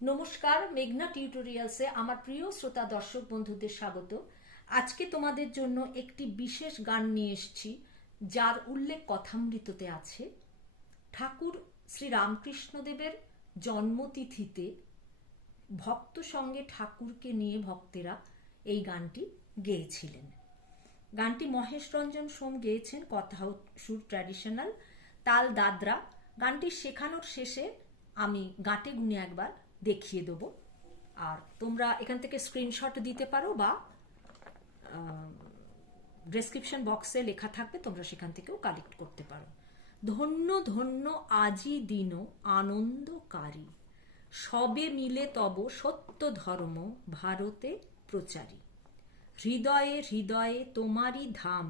নমস্কার, মেঘনা টিউটোরিয়ালসে আমার প্রিয় শ্রোতা দর্শক বন্ধুদের স্বাগত। আজকে তোমাদের জন্য একটি বিশেষ গান নিয়ে এসেছি, যার উল্লেখ কথামৃততে আছে। ঠাকুর শ্রী রামকৃষ্ণদেবের জন্মতিথিতে ভক্ত সঙ্গে ঠাকুরকে নিয়ে ভক্তেরা এই গানটি গেয়েছিলেন। গানটি মহেশ রঞ্জন সোম গেয়েছেন, কথা সুর ট্র্যাডিশনাল, তাল দাদরা। গানটি শেখানোর শেষে আমি গাঁটে গুনে একবার দেখিয়ে দেবো, আর তোমরা এখান থেকে স্ক্রিনশট দিতে পারো বা ডেসক্রিপশন বক্সে লেখা থাকবে, তোমরা সেখান থেকেও কালেক্ট করতে পারো। ধন্য ধন্য আজি দিন আনন্দকারী, সবে মিলে তব সত্য ধর্ম ভারতে প্রচারী। হৃদয়ে হৃদয়ে তোমারি ধাম,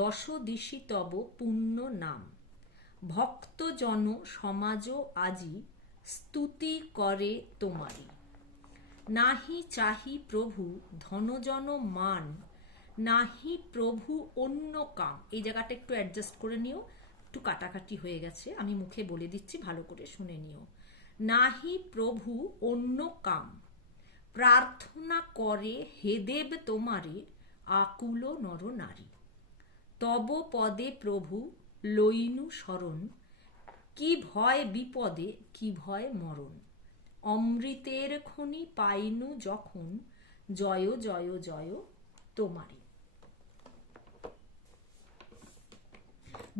দশ দিশি তব পুণ্য নাম। ভক্তজন সমাজ আজি স্তুতি করে তোমারি। নাহি চাহি প্রভু ধনজন মান, নাহি প্রভু অন্য কাম। এই জায়গাটা একটু অ্যাডজাস্ট করে নিও, একটু কাটাকাটি হয়ে গেছে, আমি মুখে বলে দিচ্ছি, ভালো করে শুনে নিও। নাহি প্রভু অন্য কাম, প্রার্থনা করে হে দেব তোমারে আকুল নর নারী। তব পদে প্রভু লইনু শরণ, কি ভয় বিপদে কি ভয় মরণ। অমৃতের খনি পাইনু যখন, জয় জয় জয় তোমারি।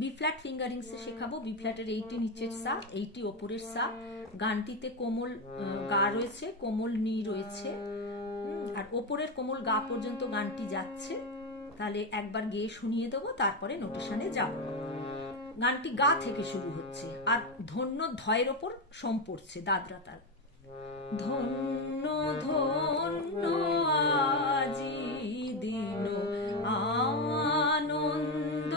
বি ফ্ল্যাট ফিঙ্গারিংসে শেখাবো। বি ফ্ল্যাটের এইটি নিচের সা, এইটি ওপরের সা। গানটিতে কোমল গা রয়েছে, কোমল নি রয়েছে, আর ওপরের কোমল গা পর্যন্ত গানটি যাচ্ছে। তাহলে একবার গেয়ে শুনিয়ে দেবো, তারপরে নোটেশনে যাব। গানটি গা থেকে শুরু হচ্ছে, আর ধন্য ধয়ের ওপর সোম পড়ছে, দাদরা তাল। ধন্য ধন্য আজি দিন আনন্দকারী,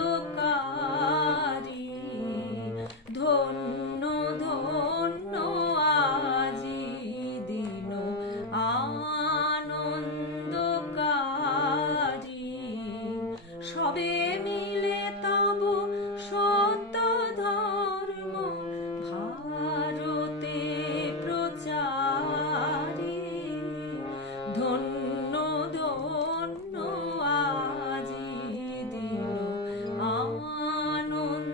ধন্য ধন্য আজি দিন আনন্দকারী। সবে মিলে তব সত্য ধর্ম ভারতে প্রচারী। ধন্য ধন্য আজি দিন আনন্দকারী।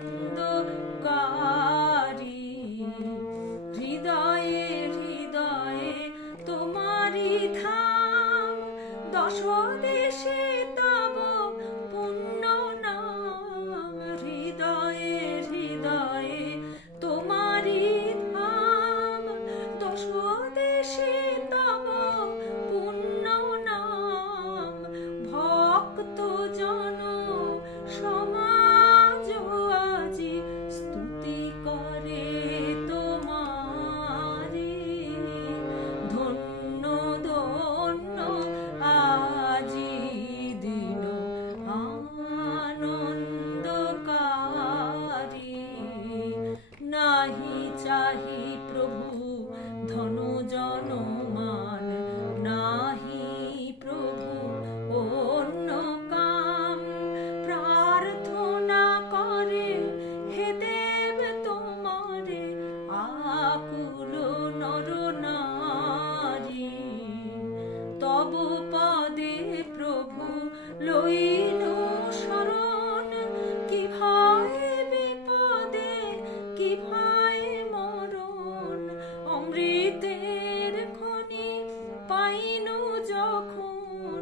হৃদয়ে হৃদয়ে তোমারি ধাম, দশ দেশে তব পুণ্য নাম। হৃদয়ে হৃদয়ে তোমারি ধাম, দশ দেশে তব পুণ্য নাম। ভক্ত জন সমাজ আজি স্তুতি করে তোমারি। ধন্য ধন্য আজি দিন আনন্দকারী। নাহি চাহি প্রভু ধন জন মান, নাহি প্রভু অন্য কাম। প্রার্থনা করে হে দেব তোমারে আকুল নর নারী। তব পদে প্রভু লইনু শরণ, কি ভয় বিপদে কি ভয় মরণ। অমৃতের খনি পাইনু যখন,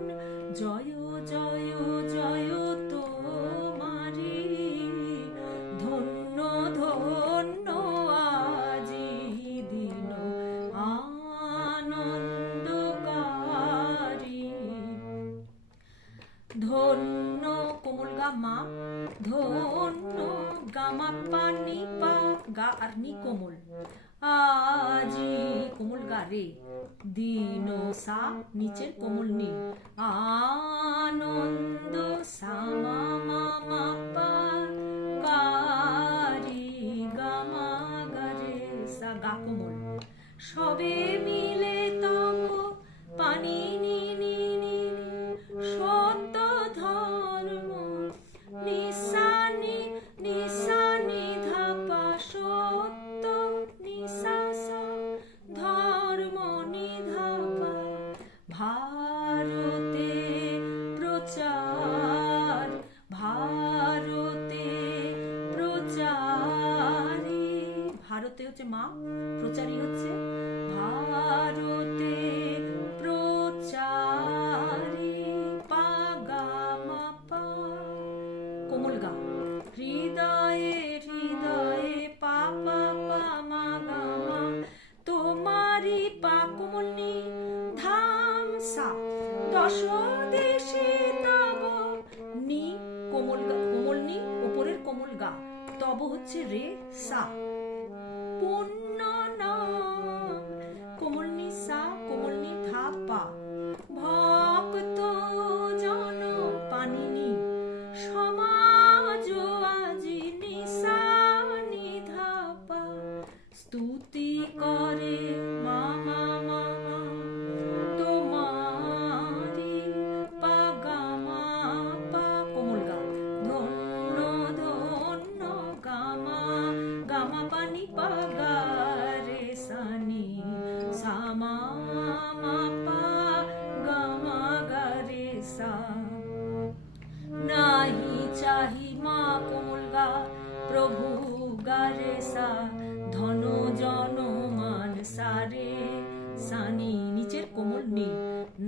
জয় জয় জয় তোমারি। ধন্য ধন্য আজি দিন আনন্দকারী। ধন্য কোমল গা মা, ধন্য গামা পানি পা, গা আর নি কোমল। আজি কোমল গা রে, দিন সা নিচের কোমল নি। আনন্দ সা মা মা মা পা, কারি গামা গা রে সা, গা কোমল। সবে মিলে তব পানি নি নি নি, সত্য ধর্ম নিশানি নিশানি ধাপা, সত্য নিশাসা ধর্ম হচ্ছে ভারতে প্রচারে পা গা মা পা, কোমল গা, হৃদয়ে হৃদয়ে পা পা পা মা গা মা, তোমারি পা কোমল নি, ধাম সা, দশ দেশে তব নি, কোমল গা, কোমল নি ওপরের কোমল গা, তব হচ্ছে রে সা, পুণ্য নাম, কোমল নি সা, কোমল নি ধা পা, ভক্ত জন পানিনি, সমাজ আজি নিসা নিধা পা, স্তুতি করে মা মা মা মা, তোমারি পা গা মা পা, কোমল গা, ধন্য ধন্য গা মা পানি পা গা রে সানি, সা মা মা পা গা মা গা রে সা, নাহি চাহি মা কোমল গা প্রভু গা রে সা, ধন জন মান সারে সানি, নিচের কোমল নি,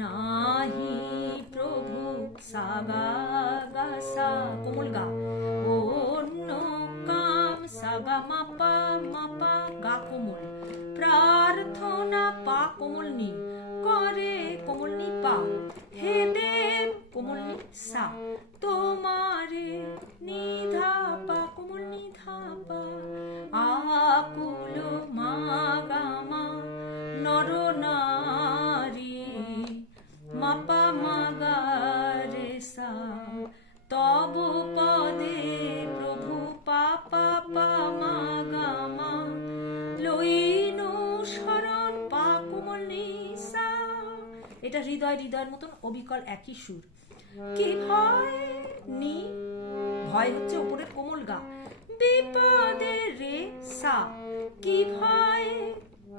নাহি প্রভু সা গা গা সা, কোমল গা, অন্য কাম সা গা মা পা গা কোমল, প্রার্থনা পা কোমল নি, করে কোমল নি পা, হে দেব কোমল নি সা, তোমারে নিধা পা কোমল নি ধা পা, আকুল মা গা মা নর নারী, মা পা মা গা রে সা, তব পদে প্রভু পা পা পা মা গা মা, লইনু শরণ পা কোমল নি সা, এটা হৃদয় হৃদয়ের মতন অবিকল একই সুর, কি ভয় নি, ভয় হচ্ছে উপরের কোমল গা, বিপদে রে সা, কি ভয়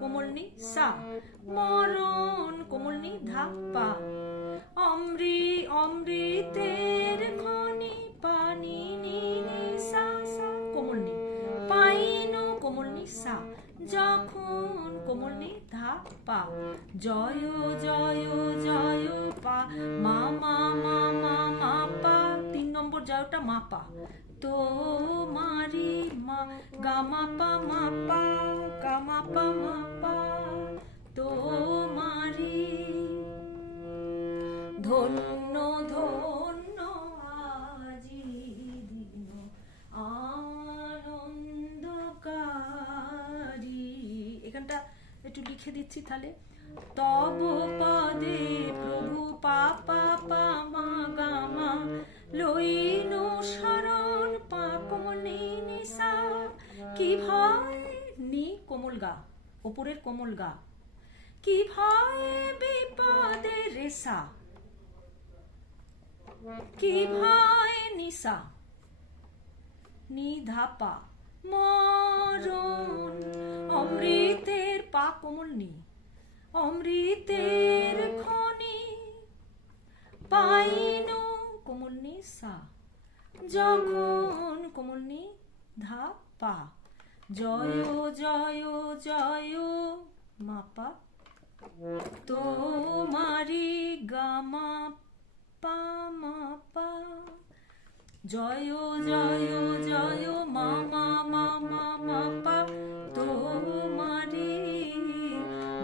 কোমল নি সা, মরণ কোমল নি ধা পা, অমৃতের খনি পানি নি নি সা সা, কোমল নি, পাইনু কোমল নি সা, যখন কোমল নি ধা পা, জয় জয় জয় পা মা মা মা মা মা পা, 3 নম্বর জয়টা মা পা, তো মারি মা গা মা পা গা মা পা, তো মারি, ধন্য ধন্য আজি দিন আনন্দকারী, এখানটা একটু লিখে দিচ্ছি তাহলে, তব পদে প্রভু পা পা পা মা গা মা, লইনু শরণ পা কোমল নি নি সা, কি ভয় নি কোমল গা ওপরের কোমল গা, কি ভয় বিপদে রে সা, কি ভয় নিসা নি ধা পা, মরণ, অমৃতের পা কোমল নি, অমৃতের খনি পাইনু কোমল নি সা, যখন কোমল নি ধা পা, জয় জয় জয় মা পা, তোমারি গা মা পা মা পা, জয় জয় জয় মা মা মা মা মা পা, তোমারি,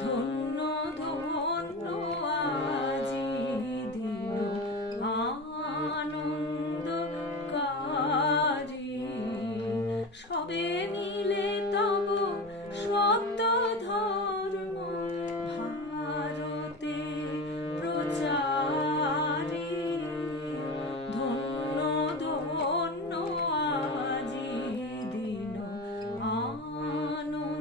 ধন্য ধন্য আজি দিন আনন্দকারী, সবে মিলে তব সত্য ধর্ম ভারতে প্রচারে, ধন্য ধন্য আজি দিন আনন্দকারী,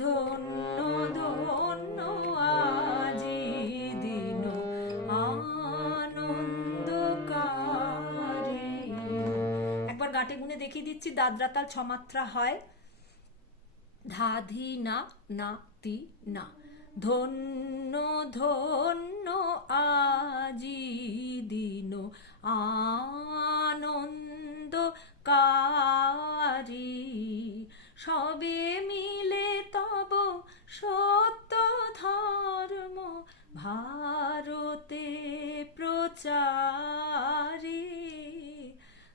ধন্য ধন্য আজি দিন আনন্দকারী। একবার গাঁটে গুনে দেখিয়ে দিচ্ছি, দাদরা তাল 6 মাত্রা হয়, ধা ধি না না তি না, ধন্য ধন্য আজি দিন আনন্দকারী, চারে,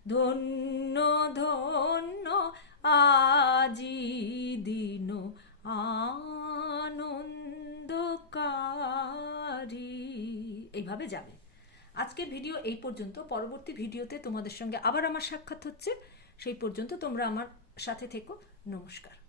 ধন্য ধন্য আজি দিন আনন্দকারী। এইভাবে যাবে। আজকের ভিডিও এই পর্যন্ত। পরবর্তী ভিডিওতে তোমাদের সঙ্গে আবার আমার সাক্ষাৎ হচ্ছে। সেই পর্যন্ত তোমরা আমার সাথে থেকো। নমস্কার।